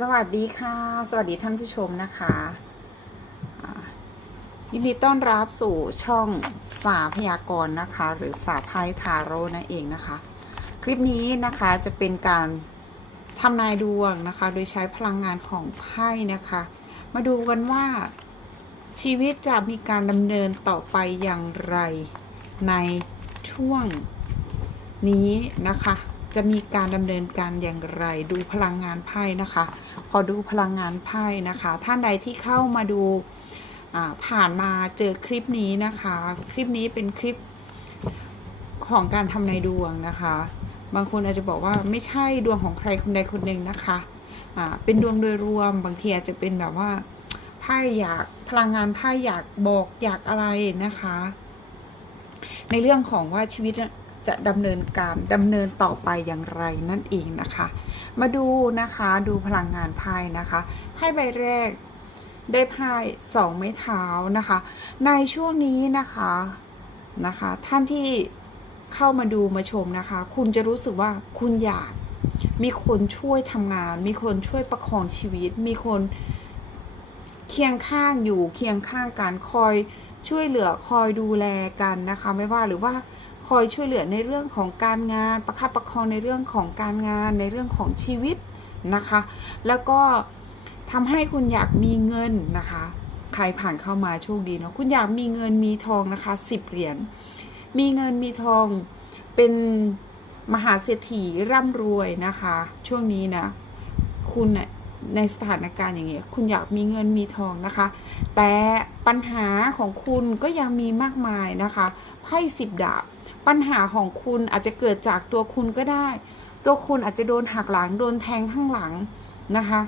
สวัสดีค่ะ สวัสดีท่านผู้ชมนะคะยินดีต้อนรับสู่ช่องสาพยากรณ์นะคะ หรือสาไพ่ทาโร่นั่นเองนะคะ คลิปนี้นะคะจะเป็นการทำนายดวงนะคะ โดยใช้พลังงานของไพ่นะคะ มาดูกันว่าชีวิตจะมีการดำเนินต่อไปอย่างไรในช่วงนี้นะคะ จะมีการดำเนินการอย่างไรดูพลังงานไพ่นะคะ ขอดูพลังงานไพ่นะคะ ท่านใดที่เข้ามาดูผ่านมาเจอคลิปนี้นะคะ คลิปนี้เป็นคลิปของการทำนายดวงนะคะ บางคนอาจจะบอกว่าไม่ใช่ดวงของใครคนใดคนหนึ่งนะคะอ่าเป็นดวงโดยรวมบางทีอาจจะเป็นแบบว่าไพ่อยากพลังงานไพ่อยากบอกอยากอะไรนะคะ ในเรื่องของว่าชีวิต จะดำเนินการดำเนินต่อไปอย่างไรนั่นเองนะคะ มาดูนะคะดูพลังงานไพ่นะคะไพ่ใบแรกได้ไพ่สองไม้เท้านะคะ ในช่วงนี้นะคะนะคะ ท่านที่เข้ามาดูมาชมนะคะ คุณจะรู้สึกว่าคุณอยากมีคนช่วยทำงาน มีคนช่วยประคองชีวิต มีคนเคียงข้างอยู่เคียงข้างกันคอยช่วยเหลือคอยดูแลกันนะคะ ไม่ว่าหรือว่า คอยช่วยเหลือในเรื่องของการงาน ประคับประคองในเรื่องของการงานในเรื่องของชีวิตนะคะ แล้วก็ทำให้คุณอยากมีเงินนะคะ ใครผ่านเข้ามาโชคดีเนาะคุณอยากมีเงินมีทองนะคะสิบเหรียญมีเงินมีทองเป็นมหาเศรษฐีร่ำรวยนะคะ ช่วงนี้นะคุณในสถานการณ์อย่างเงี้ยคุณอยากมีเงินมีทองนะคะ แต่ปัญหาของคุณก็ยังมีมากมายนะคะไพ่สิบดาบ ปัญหาของคุณอาจจะเกิดจากตัวคุณก็ได้ ตัวคุณอาจจะโดนหักหลังโดนแทงข้างหลังนะคะ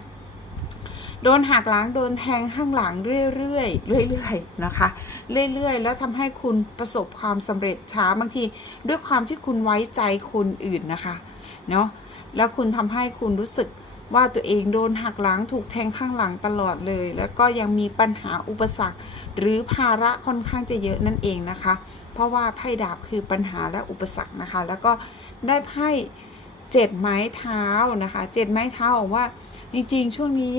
โดนหักหลังโดนแทงข้างหลังเรื่อยๆเรื่อยๆนะคะ เรื่อยๆ แล้วทำให้คุณประสบความสำเร็จช้าบางที ด้วยความที่คุณไว้ใจคนอื่นนะคะเนาะแล้วคุณทำให้คุณรู้สึกว่าตัวเองโดนหักหลังถูกแทงข้างหลังตลอดเลย แล้วก็ยังมีปัญหาอุปสรรค หรือภาระค่อนข้างจะเยอะนั่นเองนะคะ เพราะว่าไพ่ดาบคือปัญหาและอุปสรรคนะคะ แล้วก็ได้ไพ่เจ็ดไม้เท้านะคะเจ็ดไม้เท้าบอกว่าจริงๆ ช่วงนี้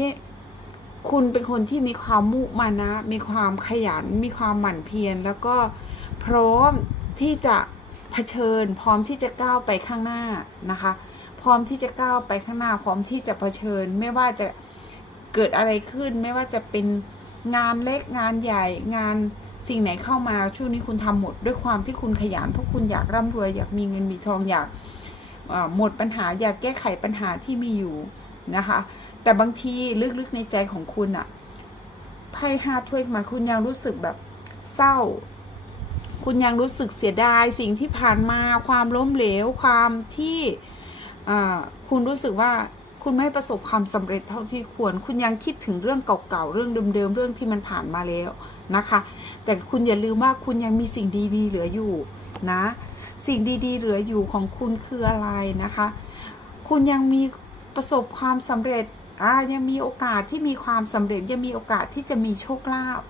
คุณเป็นคนที่มีความมุมานะ มีความขยัน มีความหมั่นเพียร แล้วก็พร้อมที่จะเผชิญ พร้อมที่จะก้าวไปข้างหน้านะคะ พร้อมที่จะก้าวไปข้างหน้า พร้อมที่จะเผชิญ ไม่ว่าจะเกิดอะไรขึ้น ไม่ว่าจะเป็นงานเล็กงานใหญ่งาน สิ่งไหนเข้ามาช่วงนี้คุณทำหมดด้วยความที่คุณขยันเพราะคุณอยากร่ำรวยอยากมีเงินมีทองอยากหมดปัญหาอยากแก้ไขปัญหาที่มีอยู่นะคะ แต่บางทีลึกๆในใจของคุณอะไพ่ห้าถ้วยมาคุณยังรู้สึกแบบเศร้า คุณยังรู้สึกเสียดายสิ่งที่ผ่านมาความล้มเหลวความที่คุณรู้สึกว่าคุณไม่ประสบความสำเร็จเท่าที่ควร คุณยังคิดถึงเรื่องเก่าๆเรื่องเดิมๆเรื่องที่มันผ่านมาแล้ว นะคะ แต่คุณอย่าลืมว่าคุณยังมีสิ่งดีๆ เหลืออยู่นะ สิ่งดีๆ เหลืออยู่ของคุณคืออะไรนะคะ คุณยังมีประสบความสำเร็จอ่ายังมีโอกาสที่มีความสำเร็จยังมีโอกาสที่จะมีโชคลาภ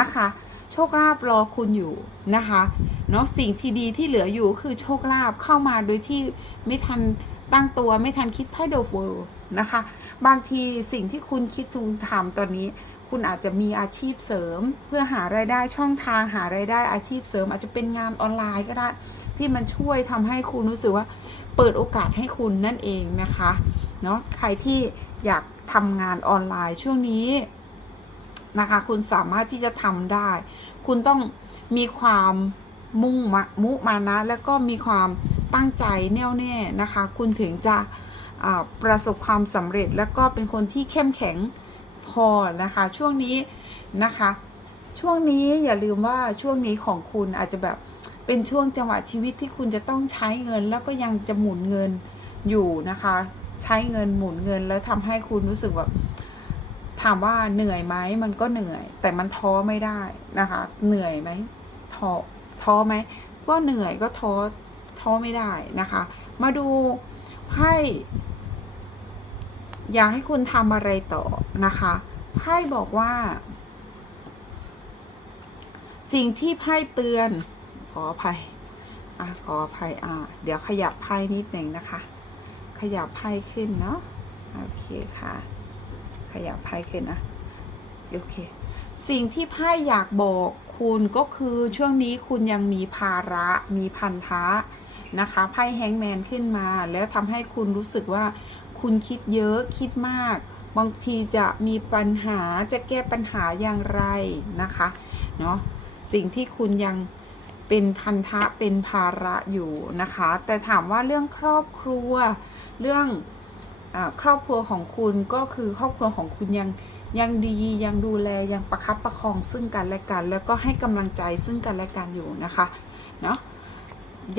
นะคะ โชคลาภรอคุณอยู่นะคะเนาะสิ่งที่ดีที่เหลืออยู่คือโชคลาภเข้ามาโดยที่ไม่ทันตั้งตัวไม่ทันคิดไพ่เดอะเวิลด์นะคะ บางทีสิ่งที่คุณคิดทุนทำตอนนี้ คุณอาจจะมีอาชีพเสริม เพื่อหารายได้ช่องทางหารายได้อาชีพเสริม อาจจะเป็นงานออนไลน์ก็ได้ ที่มันช่วยทำให้คุณรู้สึกว่าเปิดโอกาสให้คุณนั่นเองนะคะเนาะใครที่อยากทำงานออนไลน์ช่วงนี้นะคะ คุณสามารถที่จะทำได้ คุณต้องมีความมุ่งม,มุมานะ แล้วก็มีความตั้งใจแน่วแน่นะคะ คุณถึงจะประสบความสำเร็จแล้วก็เป็นคนที่เข้มแข็ง พอนะคะช่วงนี้นะคะ ช่วงนี้อย่าลืมว่าช่วงนี้ของคุณอาจจะแบบเป็นช่วงจังหวะชีวิตที่คุณจะต้องใช้เงิน แล้วก็ยังจะหมุนเงินอยู่นะคะ ใช้เงินหมุนเงินแล้วทำให้คุณรู้สึกแบบถามว่าเหนื่อยไหมมันก็เหนื่อย แต่มันท้อไม่ได้นะคะ เหนื่อยไหมท้อท้อไหมก็เหนื่อยก็ท้อท้อไม่ได้นะคะ มาดูไพ่ อยากให้คุณทำอะไรต่อนะคะไพ่บอกว่า สิ่งที่ไพ่เตือน ขออภัยอะขออภัยอะเดี๋ยวขยับไพ่นิดหนึ่งนะคะ ขยับไพ่ขึ้นเนาะโอเคค่ะ ขยับไพ่ขึ้นนะโอเค สิ่งที่ไพ่อยากบอกคุณก็คือช่วงนี้คุณยังมีภาระมีพันธะนะคะไพ่แฮงแมนขึ้นมา แล้วทำให้คุณรู้สึกว่า คุณคิดเยอะคิดมาก บางทีจะมีปัญหาจะแก้ปัญหาอย่างไรนะคะเนาะสิ่งที่คุณยังเป็นพันธะเป็นภาระอยู่นะคะ แต่ถามว่าเรื่องครอบครัวเรื่องอครอบครัวของคุณก็คือครอบครัวของคุณยังยังดียังดูแลยังประคับประคองซึ่งกันและกัน แล้วก็ให้กำลังใจซึ่งกันและกันอยู่นะคะเนาะ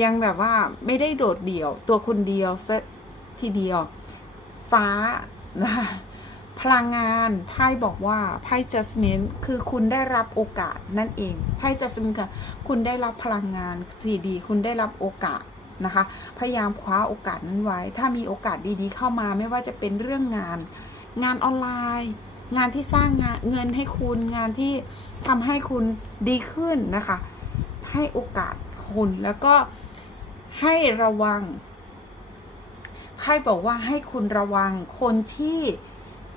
ยังแบบว่าไม่ได้โดดเดี่ยวตัวคนเดียวซะทีเดียว ฟ้านะคะพลังงานไพ่บอกว่าไพ่ judgment คือคุณได้รับโอกาสนั่นเองไพ่ judgment ค่ะ คุณได้รับพลังงานที่ดี คุณได้รับโอกาสนะคะ พยายามคว้าโอกาสนั้นไว้ ถ้ามีโอกาสดีๆ เข้ามาไม่ว่าจะเป็นเรื่องงาน งานออนไลน์ งานที่สร้างงานเงินให้คุณงานที่ทำให้คุณดีขึ้นนะคะ ให้โอกาสคุณแล้วก็ให้ระวัง ไพ่บอกว่าให้คุณระวังคนที่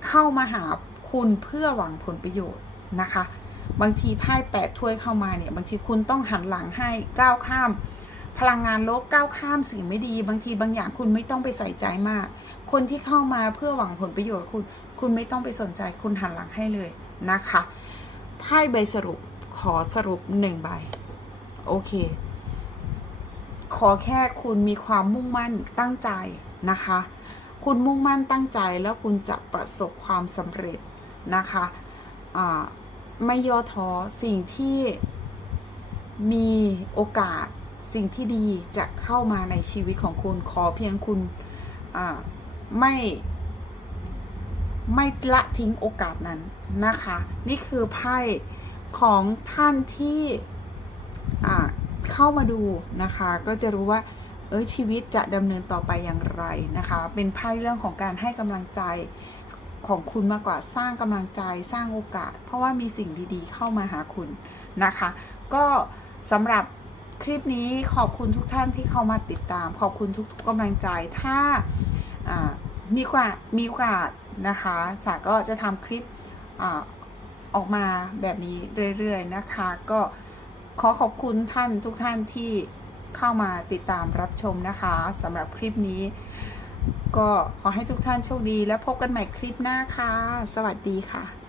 เข้ามาหาคุณเพื่อหวังผลประโยชน์นะคะ บางทีไพ่แปดถ้วยเข้ามาเนี่ย บางทีคุณต้องหันหลังให้ก้าวข้าม พลังงานลบก้าวข้ามสิ่งไม่ดี บางทีบางอย่างคุณไม่ต้องไปใส่ใจมาก คนที่เข้ามาเพื่อหวังผลประโยชน์คุณ คุณไม่ต้องไปสนใจคุณหันหลังให้เลยนะคะไพ่ใบสรุปขอสรุปหนึ่งใบ โอเค ขอแค่คุณมีความมุ่งมั่นตั้งใจ นะคะ คุณมุ่งมั่นตั้งใจแล้วคุณจะประสบความสำเร็จนะคะอ่าไม่ย่อท้อสิ่งที่มีโอกาสสิ่งที่ดีจะเข้ามาในชีวิตของคุณขอเพียงคุณไม่ไม่ละทิ้งโอกาสนั้นนะคะ นี่คือไพ่ของท่านที่เข้ามาดูนะคะ ก็จะรู้ว่า อยชีวิตจะดำเนินต่อไปอย่างไรนะคะ เป็นไพ่เรื่องของการให้กำลังใจของคุณมากกว่าสร้างกำลังใจสร้างโอกาส เพราะว่ามีสิ่งดีๆ เข้ามาหาคุณนะคะ ก็สำหรับคลิปนี้ขอบคุณทุกท่านที่เข้ามาติดตาม ขอบคุณทุกๆกำลังใจถ้ามีโอกามีโอกาสนะคะสาก็จะทำคลิปอออกมาแบบนี้เรื่อยๆนะคะ ก็ขอขอบคุณท่านทุกท่านที่ เข้ามาติดตามรับชมนะคะสำหรับคลิปนี้ ก็ขอให้ทุกท่านโชคดีและพบกันใหม่คลิปหน้าค่ะ สวัสดีค่ะ